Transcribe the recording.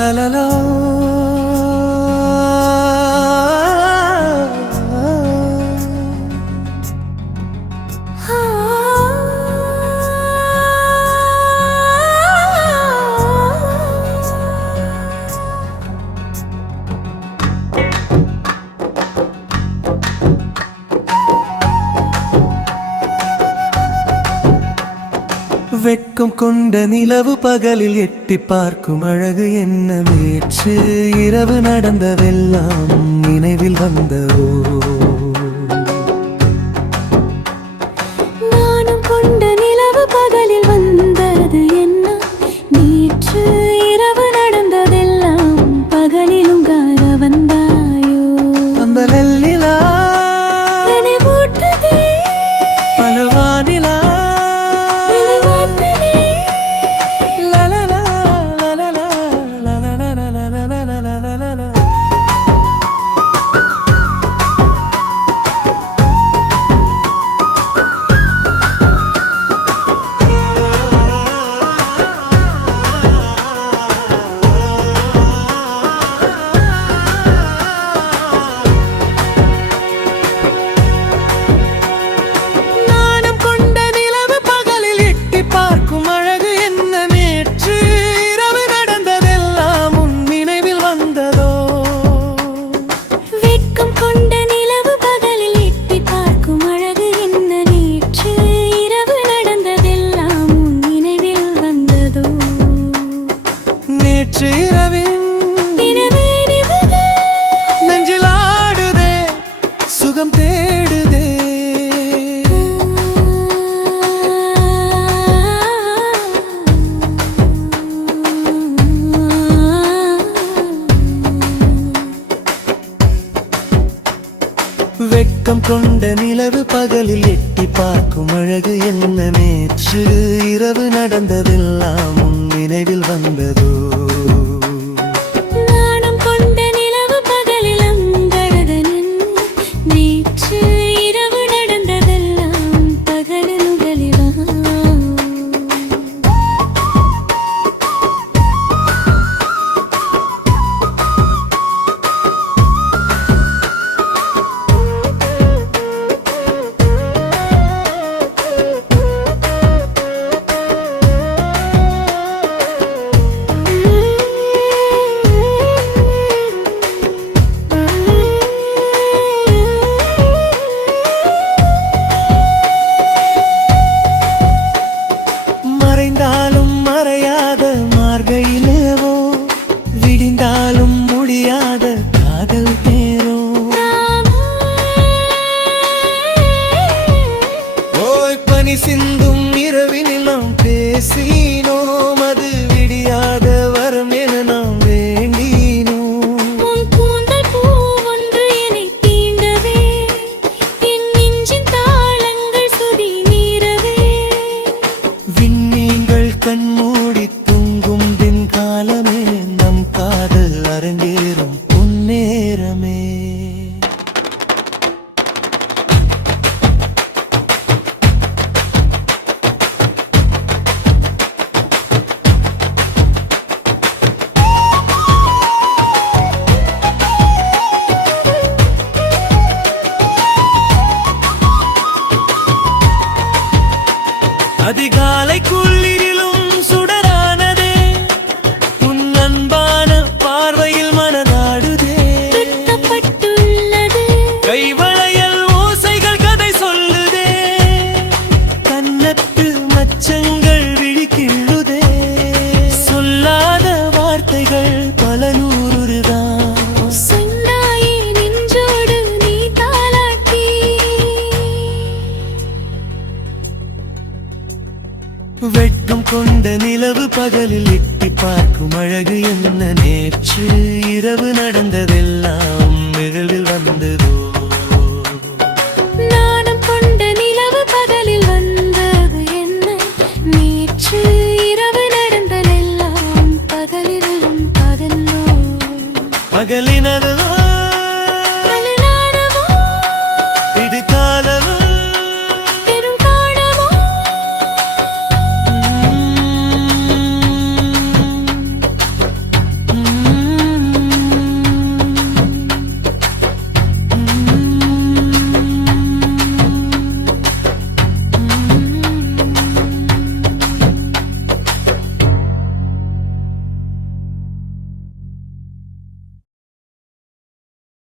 லலலோ வெட்கம் கொண்ட நிலவு பகலில் எட்டி பார்க்கும் அழகு என்ன நேற்று இரவு நடந்ததெல்லாம் நினைவில் வந்ததோ நானும் கொண்ட நிலவு பகலில் வந்தது என்ன நேற்று இரவு நடந்ததெல்லாம் பகலிலும் கார வந்தாயோ அந்த நெல்லிலா பலவானிலா நெஞ்சிலாடுதே சுகம் தேடுதே வெட்கம் கொண்ட நிலவு பகலில் எட்டி பார்க்கும் அழகு என்ன நேற்று இரவு நடந்ததெல்லாம் உன் நினைவில் வந்ததோ மறையாத மார்கையிலேவோ விடிந்தாலும் முடியாத காதல் தேரோ ஓய் பனி சிந்தும் இரவினில் நாம் பேசினோம் அது விடியாத வரம் என நாம் வேண்டினோம் கண்மூடி தூங்கும் தின் காலமே நம் காதல் அரங்கேறும் பொன்னேரமே அதிகாலை குளிரிலும் சுடரானதே உன் அன்பான பார்வையில் மனதாடுதே கைவளையல் ஓசைகள் கதை சொல்லுதே கன்னத்து மச்சங்கள் விழிக்கிள்ளுதே சொல்லாத வார்த்தைகள் பல நூறுதான் வெட்கம் கொண்ட நிலவு பகலில் எட்டி பார்க்கும் அழகு என்ன நேற்று இரவு நடந்ததெல்லாம் நிகழ்வில் வந்ததோ நானும் கொண்ட நிலவு பகலில் வந்தது என்ன நேற்று இரவு நடந்ததெல்லாம் பகலிலும் பகலோ பகலில்